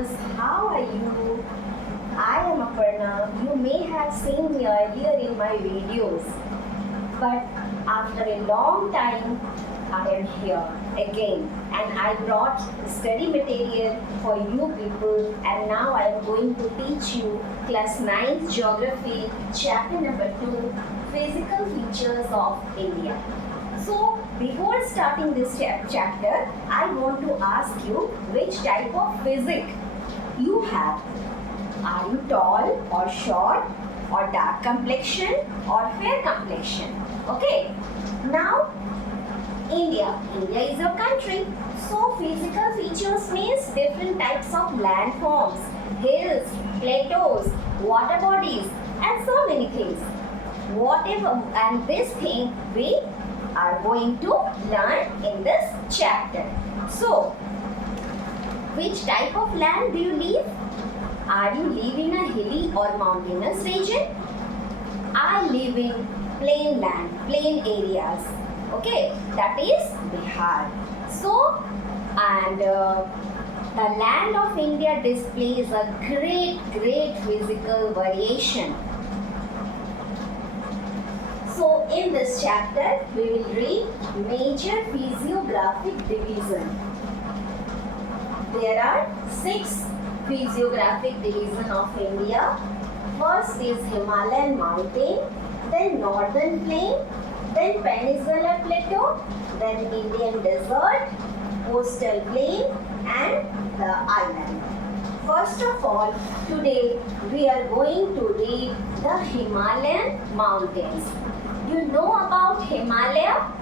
viewers, how are you? I am Aparna. You may have seen me earlier in my videos, but after a long time, I am here again, and I brought study material for you people, and now I am going to teach you class 9th geography, chapter number 2, physical features of India. So, before starting this chapter, I want to ask you which type of physic you have. Are you tall or short or dark complexion or fair complexion? Okay. Now, India. India is a country. So, physical features means different types of landforms, hills, plateaus, water bodies, and so many things. Whatever, and this thing we are going to learn in this chapter. So, which type of land do you live? Are you live in a hilly or mountainous region? I live in plain land, plain areas. Okay, that is Bihar. So, and the land of India displays a great physical variation. So, in this chapter, we will read major physiographic division. There are 6 physiographic division of India. First is Himalayan mountain, then northern plain, then peninsular plateau, then Indian desert, coastal plain, and the island. First of all, today we are going to read the Himalayan mountains. You know about Himalaya?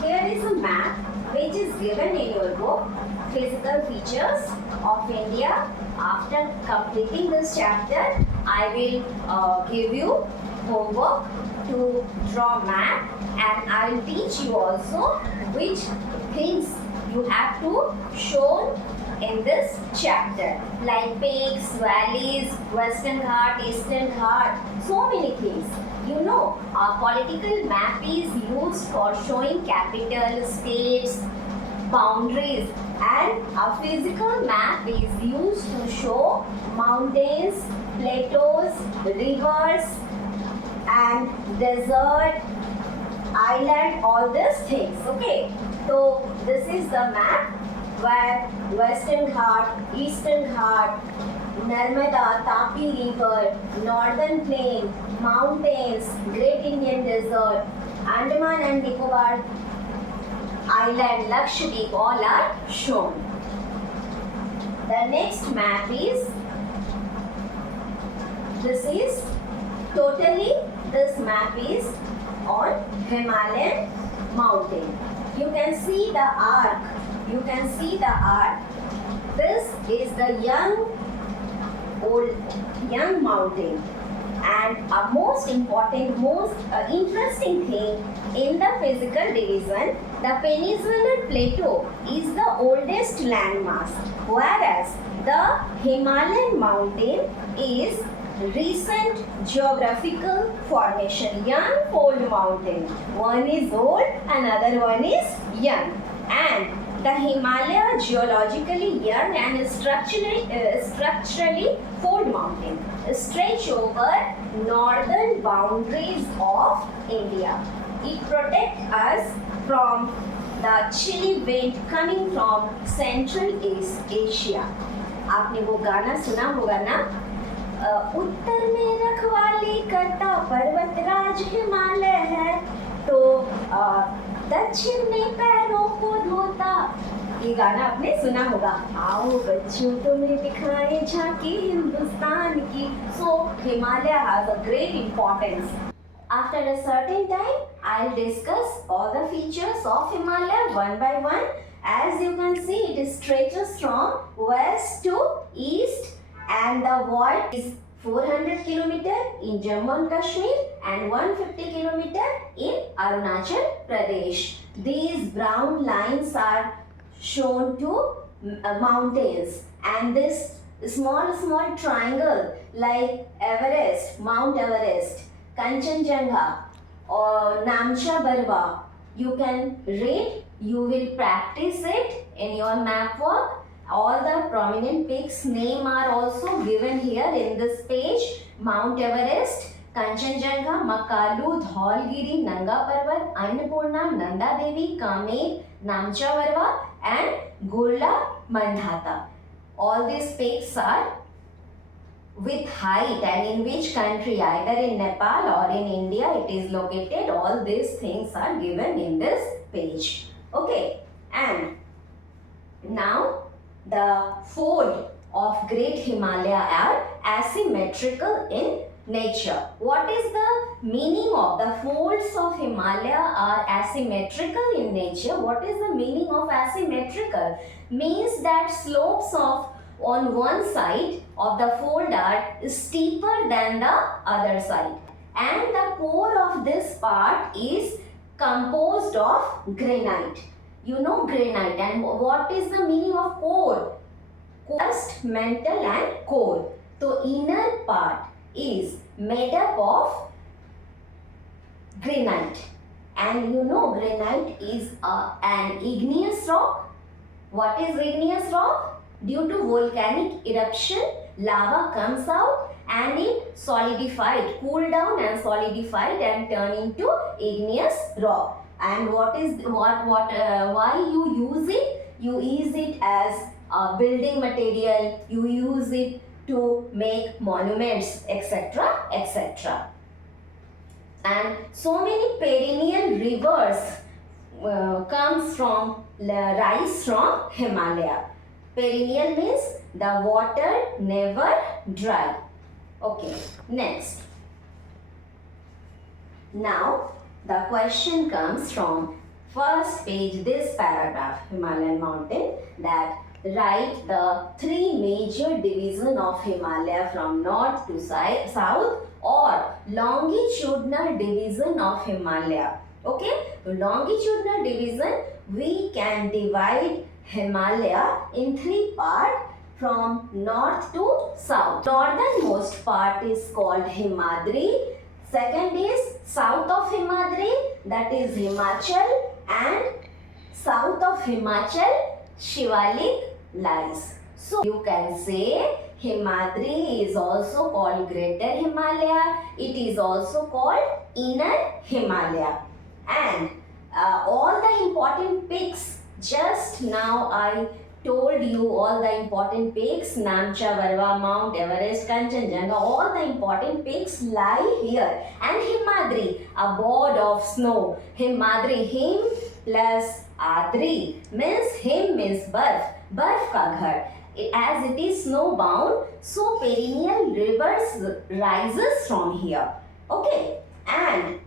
Here is a map which is given in your book, Physical Features of India. After completing this chapter, I will give you homework to draw map, and I will teach you also which things you have to show in this chapter, like peaks, valleys, Western Ghat, Eastern Ghat, so many things. You know, a political map is used for showing capital, states, boundaries, and a physical map is used to show mountains, plateaus, rivers, and desert, island, all these things. Okay, so this is the map where Western Ghat, Eastern Ghat, Narmada, Tapi River, Northern Plain, mountains, Great Indian Desert, Andaman and Nicobar Island, Lakshadweep, all are shown. The next map is, this map is on Himalayan mountain. You can see the arc. This is the young mountain, and a most important, most interesting thing in the physical division, the peninsular plateau is the oldest landmass, whereas the Himalayan mountain is recent geographical formation, young old mountain. One is old, another one is young, and the Himalaya geologically young and structurally old mountain stretch over northern boundaries of India. It protects us from the chilly wind coming from Central Asia. आपने वो गाना सुना होगा ना, उत्तर में रखवाली करता पर्वतराज हिमालय है, तो दक्षिण में पैरों को धोता, ये गाना आपने सुना होगा। आओ बच्चों तुम्हें दिखाएं झांकी हिंदुस्तान की. So Himalaya has a great importance. After a certain time, I'll discuss all the features of Himalaya one by one. As you can see, it stretches from west to east, and the wide is 400 km in Jammu and Kashmir and 150 km in Arunachal Pradesh. These brown lines are shown to mountains, and this small triangle like Everest, Mount Everest, Kanchenjunga or Namcha Barwa, you can read, you will practice it in your map work. All the prominent peaks name are also given here in this page. Mount Everest, Kanchenjunga, Makalu, Dhaulgiri, Nanga Parvat, Annapurna, Nanda Devi, Kamed, Namcha Varva and Gurla Mandhata. All these peaks are with height and in which country, either in Nepal or in India it is located. All these things are given in this page. Okay, and now the fold of Great Himalaya are asymmetrical in nature. What is the meaning of the folds of Himalaya are asymmetrical in nature? What is the meaning of asymmetrical? Means that slopes of on one side of the fold are steeper than the other side, and the core of this part is composed of granite. You know granite, and what is the meaning of core? Crust, mantle and core. So inner part is made up of granite, and you know granite is an igneous rock. What is igneous rock? Due to volcanic eruption, lava comes out and it solidified, cooled down and solidified and turned into igneous rock. And why you use it? You use it as a building material, you use it to make monuments, etc., etc. And so many perennial rivers rise from Himalaya. Perennial means the water never dry. Okay, next. Now the question comes from first page, this paragraph, Himalayan mountain, that write the three major divisions of Himalaya from north to south, or longitudinal division of Himalaya. Okay, so longitudinal division, we can divide Himalaya in three parts from north to south. Northernmost part is called Himadri. Second is south of Himadri, that is Himachal, and south of Himachal, Shivalik lies. So you can say Himadri is also called Greater Himalaya. It is also called Inner Himalaya. And all the important peaks, just now I told you all the important peaks, Namcha, Varva, Mount Everest, Kanchenjunga, all the important peaks lie here. And Himadri, a board of snow. Himadri, Him plus Adri means Him means Barf, Barf ka ghar. As it is snow bound, so perennial rivers rises from here. Okay, and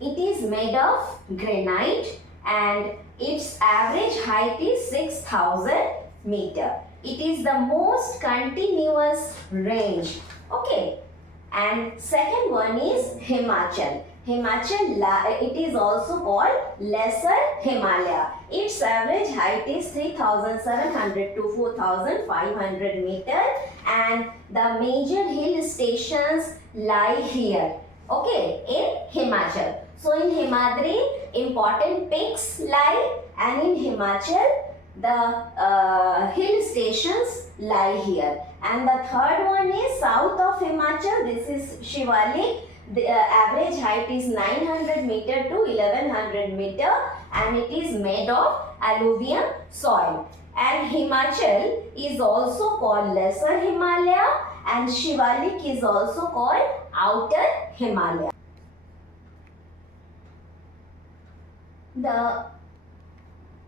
it is made of granite and its average height is 6,000 meter. It is the most continuous range. Okay, and second one is Himachal. Himachal, it is also called Lesser Himalaya. Its average height is 3,700 to 4,500 meter, and the major hill stations lie here. Okay, in Himachal. So in Himadri, important peaks lie, and in Himachal, the hill stations lie here. And the third one is south of Himachal. This is Shivalik. The average height is 900 meter to 1100 meter, and it is made of alluvium soil. And Himachal is also called Lesser Himalaya, and Shivalik is also called Outer Himalaya. The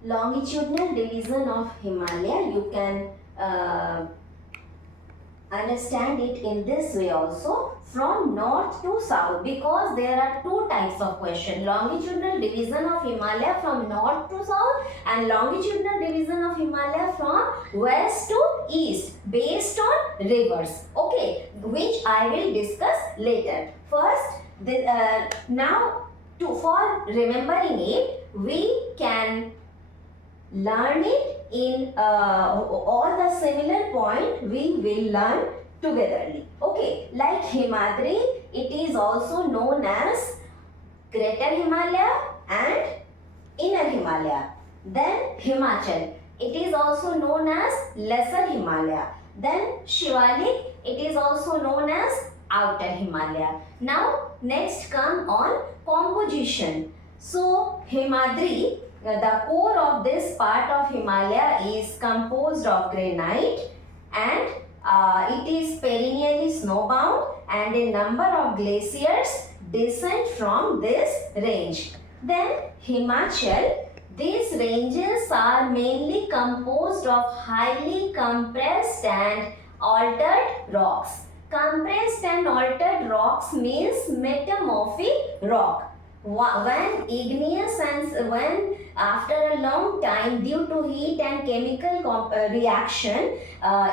longitudinal division of Himalaya, you can understand it in this way also, from north to south, because there are two types of question: longitudinal division of Himalaya from north to south and longitudinal division of Himalaya from west to east based on rivers. Okay, which I will discuss later. First, for remembering it, we can learn it in all the similar point we will learn togetherly. Okay, like Himadri, it is also known as Greater Himalaya and Inner Himalaya. Then Himachal. it is also known as Lesser Himalaya. Then Shivalik, it is also known as Outer Himalaya. Now next come on composition. So Himadri, the core of this part of Himalaya is composed of granite and it is perennially snowbound and a number of glaciers descend from this range. Then Himachal, these ranges are mainly composed of highly compressed and altered rocks. Compressed and altered rocks means metamorphic rock. When igneous and when after a long time due to heat and chemical reaction,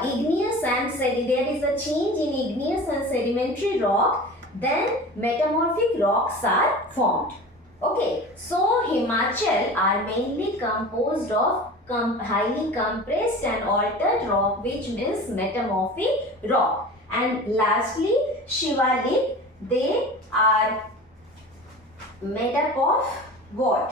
igneous and there is a change in igneous and sedimentary rock, then metamorphic rocks are formed. Okay, so Himachal are mainly composed of highly compressed and altered rock, which means metamorphic rock. And lastly, Shivalik, they are made up of what?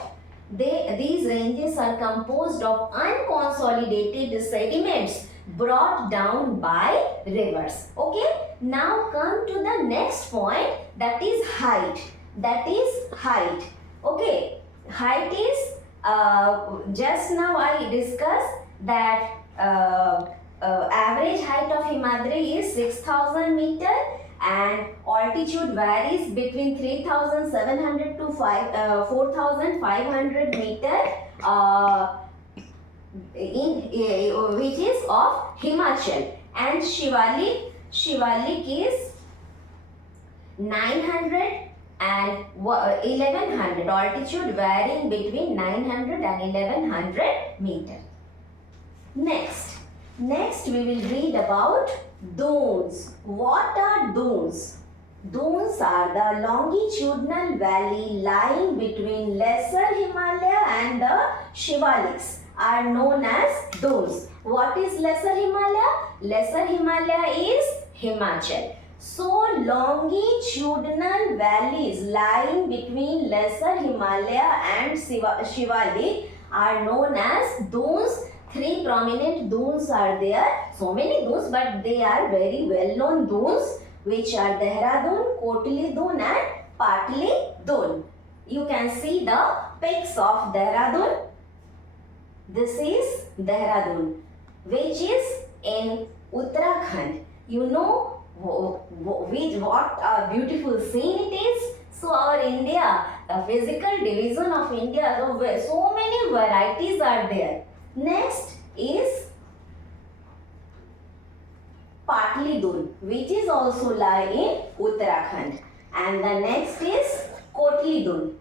These ranges are composed of unconsolidated sediments brought down by rivers. Okay, now come to the next point, that is height. Okay, height is just now I discussed that average height of Himadri is 6,000 meter and altitude varies between 3,700 to 4,500 meter which is of Himachal, and Shivalik is 900 and 1100, altitude varying between 900 and 1100 meter. Next we will read about dunes. What are dunes? Dunes are the longitudinal valley lying between Lesser Himalaya and the Shivaliks are known as dunes. What is Lesser Himalaya? Lesser Himalaya is Himachal. So longitudinal valleys lying between Lesser Himalaya and Shivalik are known as dunes. Three prominent dunes are there. So many dunes, but they are very well known dunes, which are Dehradun, Kotli Dun and Patli Dun. You can see the pics of Dehradun. This is Dehradun, which is in Uttarakhand. You know what a beautiful scene it is. So our India, the physical division of India, so many varieties are there. Next is Patli Dun, which is also lie in Uttarakhand, and the next is Kotli Dun,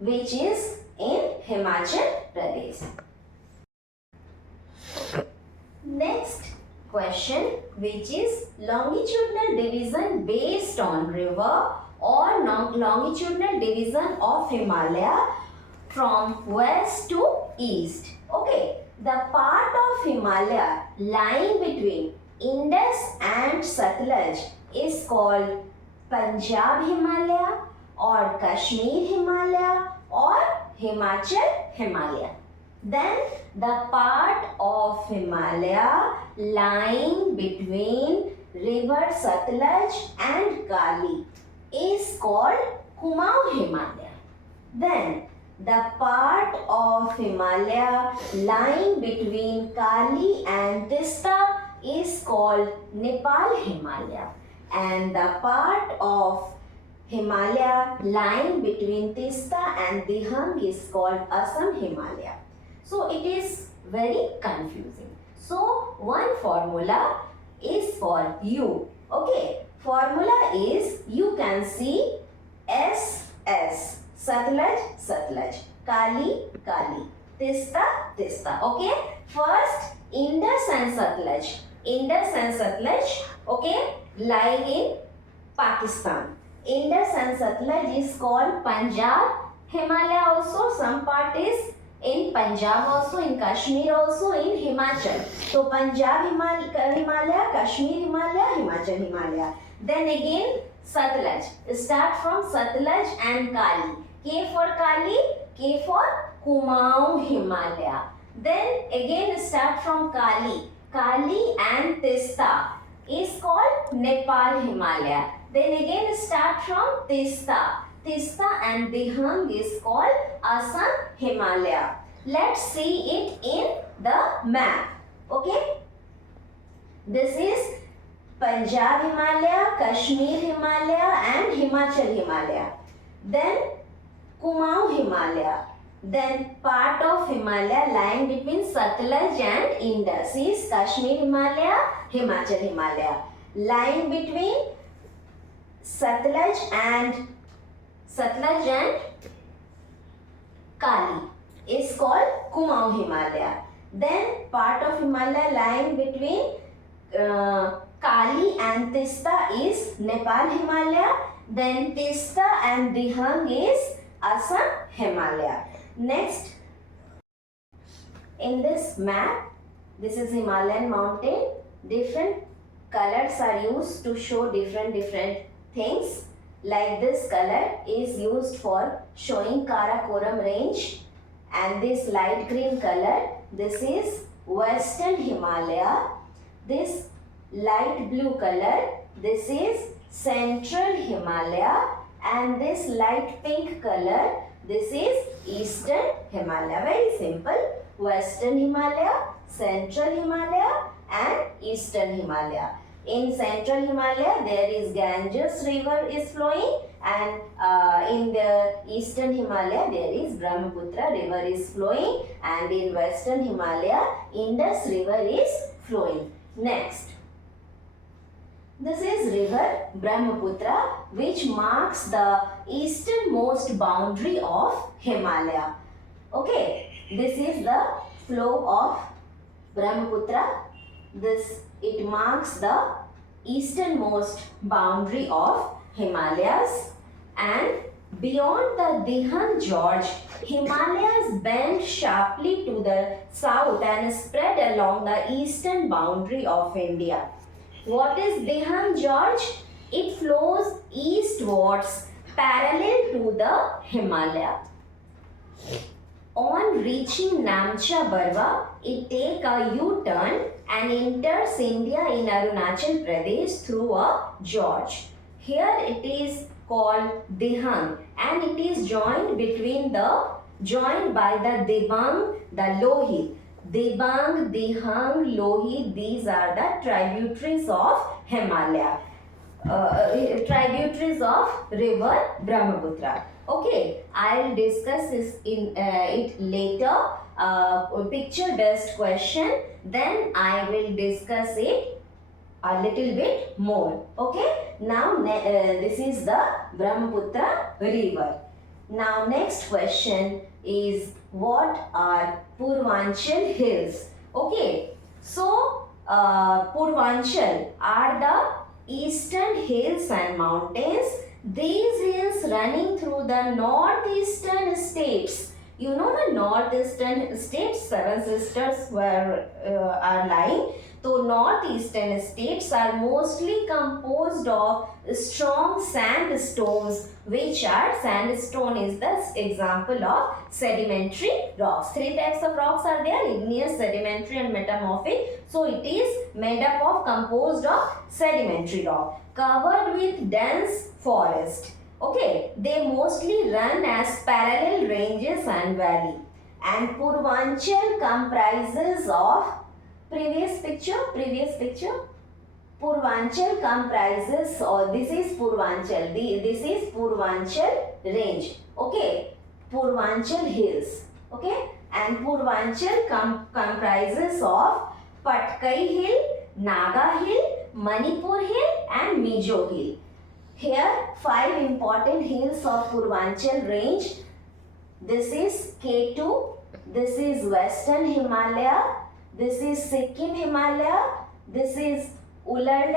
which is in Himachal Pradesh. Next question, which is longitudinal division based on river or longitudinal division of Himalaya from west to east. Okay, the part of Himalaya lying between Indus and Satluj is called Punjab Himalaya or Kashmir Himalaya or Himachal Himalaya. Then the part of Himalaya lying between river Satluj and Kali is called Kumaon Himalaya. Then the part of Himalaya lying between Kali and Tista is called Nepal Himalaya, and the part of Himalaya lying between Tista and Dihang is called Assam Himalaya. So it is very confusing. So one formula is for you. Okay, formula is, you can see SS, Satluj, Kali, Tista. Okay, first Indus and Satluj, okay, lying in Pakistan. Indus and Satluj is called Punjab Himalaya also. Some part is in Punjab also, in Kashmir also, in Himachal. So Punjab Himalaya, Kashmir Himalaya, Himachal Himalaya. Then again Satluj. Start from Satluj and Kali. K for Kali, K for Kumaon Himalaya. Then again start from Kali. Kali and Tista is called Nepal Himalaya. Then again start from Tista. Tista and Dihang is called Assam Himalaya. Let's see it in the map. Okay. This is Punjab Himalaya, Kashmir Himalaya and Himachal Himalaya. Then Kumaon Himalaya. Then part of Himalaya lying between Satluj and Indus is Kashmir Himalaya, Himachal Himalaya. Lying between Satluj and Kali is called Kumaon Himalaya. Then part of Himalaya lying between Kali and Tista is Nepal Himalaya. Then Tista and Dihang is Assam Himalaya. Next, in this map, this is Himalayan mountain. Different colors are used to show different things. Like this color is used for showing Karakoram range, and this light green color, this is Western Himalaya. This light blue color, this is Central Himalaya, and this light pink color, this is Eastern Himalaya. Very simple. Western Himalaya, Central Himalaya and Eastern Himalaya. In Central Himalaya, there is Ganges river is flowing, and in the Eastern Himalaya, there is Brahmaputra river is flowing, and in Western Himalaya, Indus river is flowing. Next, this is river Brahmaputra, which marks the easternmost boundary of Himalaya. Okay, this is the flow of Brahmaputra. It marks the easternmost boundary of Himalayas, and beyond the Dihang Gorge, Himalayas bend sharply to the south and spread along the eastern boundary of India. What is Dihang Gorge? It flows eastwards parallel to the Himalaya. On reaching Namcha Barwa, it takes a U-turn and enters India in Arunachal Pradesh through a gorge. Here it is called Dihang, and it is joined by the Dibang, the Lohit. Dibang, Dihang, Lohit, these are the tributaries of Himalaya. Tributaries of river Brahmaputra. Okay, I'll discuss this in it later. Picture based question. Then I will discuss it a little bit more. Okay. Now this is the Brahmaputra river. Now next question is, what are Purvanchal hills? Okay. So Purvanchal are the eastern hills and mountains. These hills running through the northeastern states. You know the northeastern states, seven sisters are lying. So northeastern states are mostly composed of strong sandstones, which are, sandstone is the example of sedimentary rocks. Three types of rocks are there: igneous, sedimentary and metamorphic. So it is made up of, composed of sedimentary rock, covered with dense forest. Okay, they mostly run as parallel ranges and valley. And Purvanchal comprises of, previous picture. Purvanchal comprises, or this is Purvanchal, this is Purvanchal range. Okay, Purvanchal hills. Okay, and Purvanchal comprises of Patkai hill, Naga hill, Manipur hill and Mizo hill. Here 5 important hills of Purvanchal range. This is K2, this is Western Himalaya, this is Sikkim Himalaya, this is Ular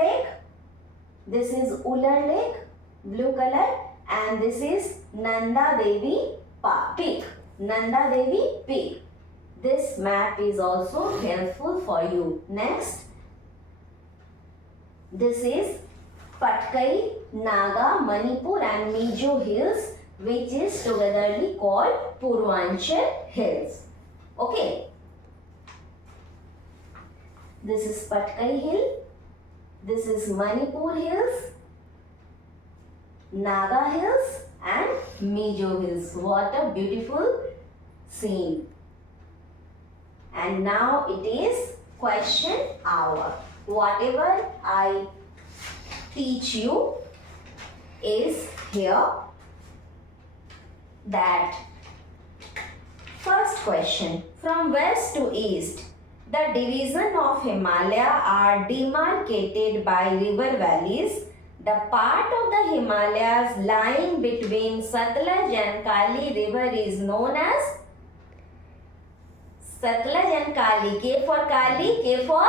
Lake, blue color, and this is Nanda Devi Peak. This map is also helpful for you. Next, this is Patkai, Naga, Manipur and Mizo hills, which is togetherly called Purvanchal Hills. Okay. This is Patkai Hill. This is Manipur Hills, Naga Hills and Mizo Hills. What a beautiful scene. And now it is question hour. Whatever I teach you is here. That first question, from west to east, the division of Himalaya are demarcated by river valleys. The part of the Himalayas lying between Satluj and Kali river is known as Satluj and Kali. K for Kali, K for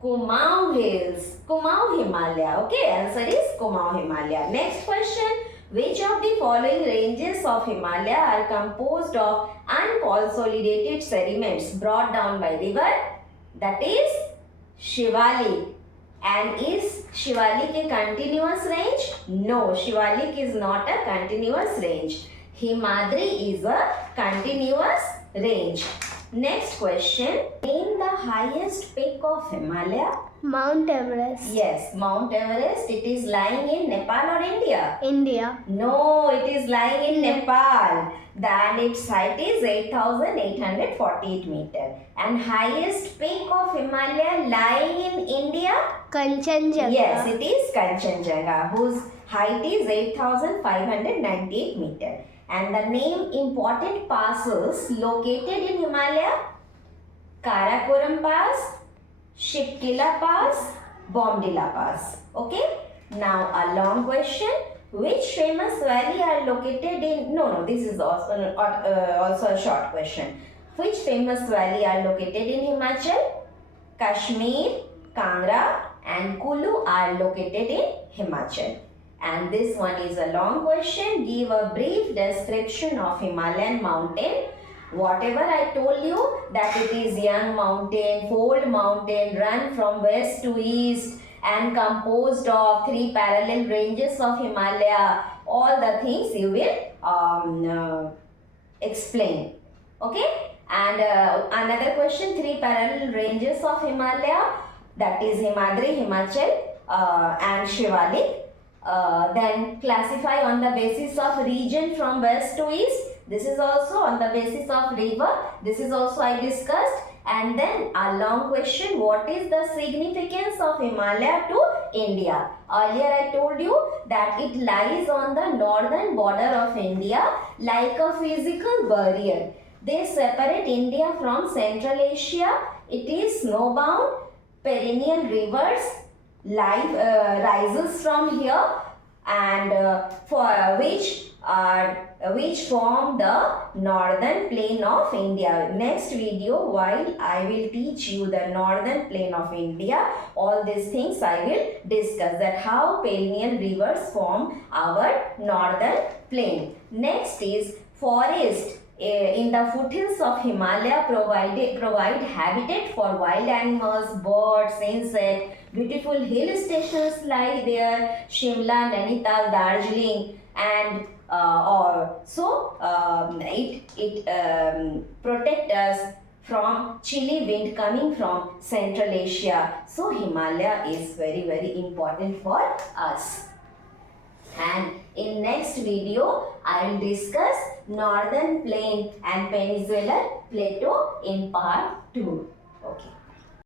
Kumaon Hills. Kumaon Himalaya. Okay, answer is Kumaon Himalaya. Next question. Which of the following ranges of Himalaya are composed of unconsolidated sediments brought down by river? That is Shivalik. And is Shivalik a continuous range? No, Shivalik is not a continuous range. Himadri is a continuous range. Next question. Name the highest peak of Himalaya. Mount Everest. Yes, Mount Everest. It is lying in Nepal or India? India. No, it is lying in Nepal. And its height is 8,848 meters. And highest peak of Himalaya lying in India? Kanchenjunga. Yes, it is Kanchenjunga, whose height is 8,598 meters. And the name important passes located in Himalaya? Karakoram Pass, Shipkila Pass, Bomdila Pass. Okay. Now a long question. Which famous valley are located in? No, this is also a short question. Which famous valley are located in Himachal? Kashmir, Kangra and Kulu are located in Himachal. And this one is a long question. Give a brief description of Himalayan mountain. Whatever I told you, that it is young mountain, fold mountain, run from west to east and composed of 3 parallel ranges of Himalaya. All the things you will explain. Okay? And another question, 3 parallel ranges of Himalaya, that is Himadri, Himachal and Shivalik. Then classify on the basis of region from west to east. This is also on the basis of river. This is also I discussed. And then a long question, what is the significance of Himalaya to India? Earlier I told you that it lies on the northern border of India like a physical barrier. They separate India from Central Asia. It is snowbound, perennial rivers rises from here, and for which form the northern plain of India. Next video, while I will teach you the northern plain of India, all these things I will discuss, that how perennial rivers form our northern plain. Next is forest. In the foothills of Himalaya provide habitat for wild animals, birds, insects. Beautiful hill stations lie there, Shimla, Nainital, Darjeeling, and it protect us from chilly wind coming from Central Asia. So Himalaya is very, very important for us. And in next video, I will discuss Northern Plain and Peninsular Plateau in part 2. Okay.